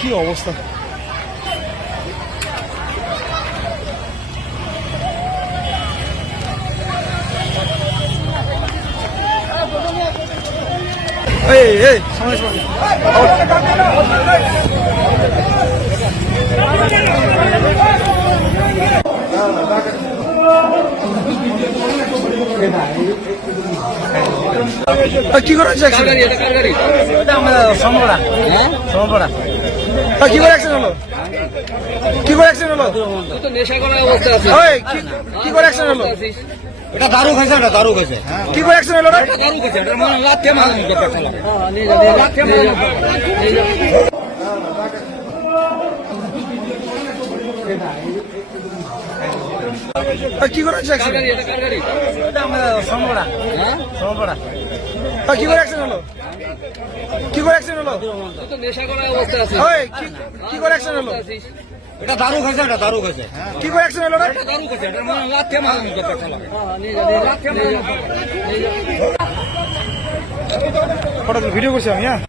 কি অবস্থা? এই এই সামনে সামনে কি করে আহ, কি করে অ্যাক্সিডেন্ট হলো? কি করে অ্যাক্সিডেন্ট হলো? কি- করে অ্যাক্সিডেন্ট হলো? এটা দারু খাইছে না দারু খাইছে কি করে অ্যাক্সিডেন্ট হলো রে দারু খাইছে এটা মানে লাথে মারা লাথে আহ, কি করে কি করে অ্যাক্সিডেন্ট হলো? কি করে অ্যাক্সিডেন্ট হলো? কি- করে অ্যাক্সিডেন্ট হলো? এটা দারু খাইছে না দারু খাইছে। কি করে অ্যাক্সিডেন্ট হলো রে? দারু খাইছে এটা মানে লাথে মারা ফটো ভিডিও করছি আমি হ্যাঁ?